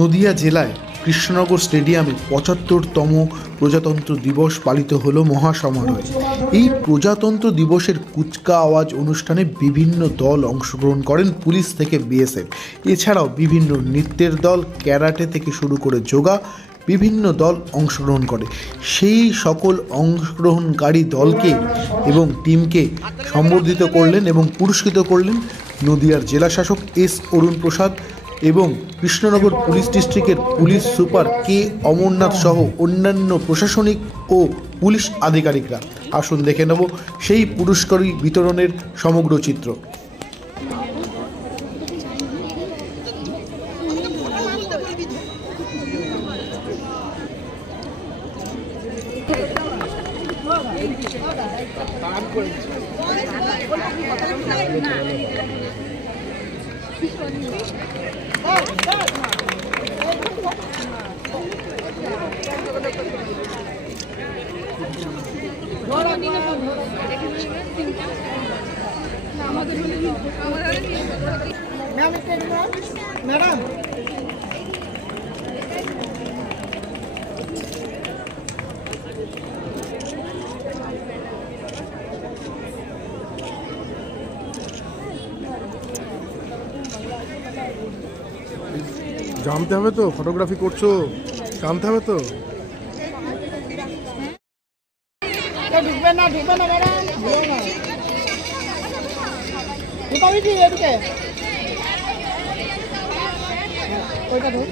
নদিয়া জেলায় কৃষ্ণনগর স্টেডিয়ামে ৭৫তম প্রজাতন্ত্র দিবস পালিত হলো মহাসমারোহে। এই প্রজাতন্ত্র দিবসের কুচকাওয়াজ অনুষ্ঠানে বিভিন্ন দল অংশগ্রহণ করেন, পুলিশ থেকে বিএসএফ, এছাড়াও বিভিন্ন নৃত্যের দল, ক্যারাটে থেকে শুরু করে যোগা, বিভিন্ন দল অংশগ্রহণ করে। সেই সকল অংশগ্রহণকারী দলকে এবং টিমকে সম্বর্ধিত করলেন এবং পুরস্কৃত করলেন নদিয়ার জেলাশাসক এস অরুণ প্রসাদ এবং কৃষ্ণনগর পুলিশ ডিস্ট্রিক্টের পুলিশ সুপার কে অমরনাথ সহ অন্যান্য প্রশাসনিক ও পুলিশ আধিকারিকরা। আসুন দেখে নেব সেই পুরস্কারী বিতরণের সমগ্র চিত্র। ম্যাডাম জানতে হবে তো, ফটোগ্রাফি করছো, জানতে হবে তো। ঢুকবে না ম্যাডাম, ঢুকাবি কি এদিকে? ওইটা ঢুক,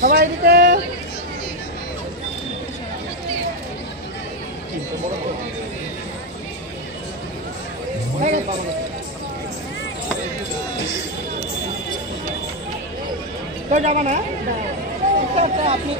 সবাই এদিকে। তো যাবা না আপনি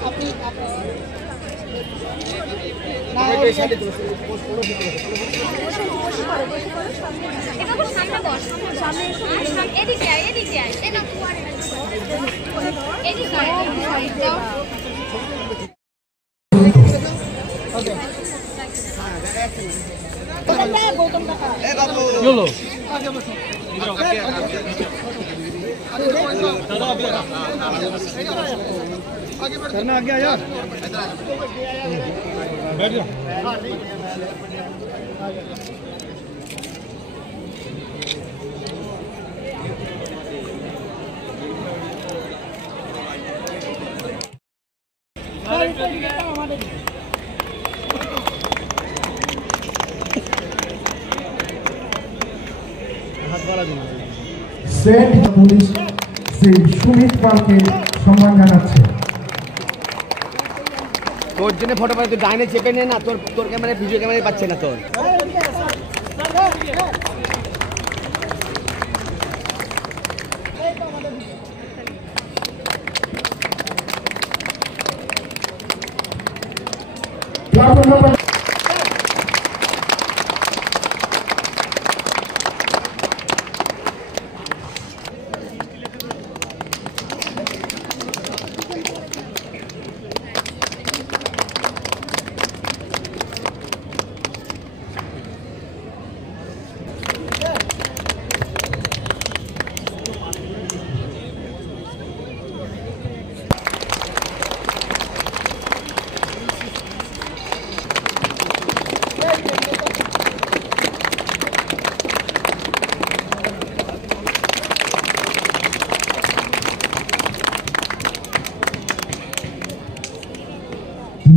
करना आ गया यार, बैठ जा। স্টেট পুলিশ শ্রী সুমিত পালকে সম্মান জানাচ্ছে। তোর জন্য ফটো পাই, তুই ডাইনে চেপে নে না, তোর ক্যামেরায় ভিডিও ক্যামেরায় পাচ্ছে না তোর।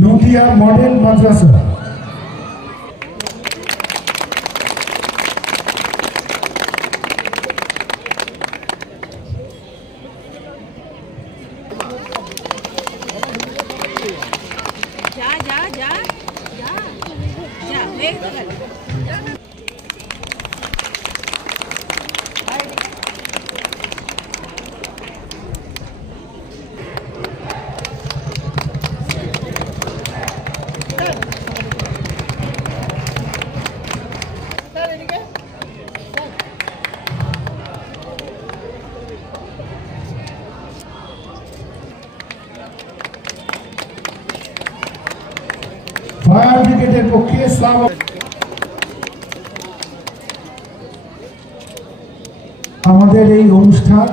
নদিয়া মডেল মাদ্রাসা ফায়ার ব্রিগেডের পক্ষে আমাদের এই অনুষ্ঠান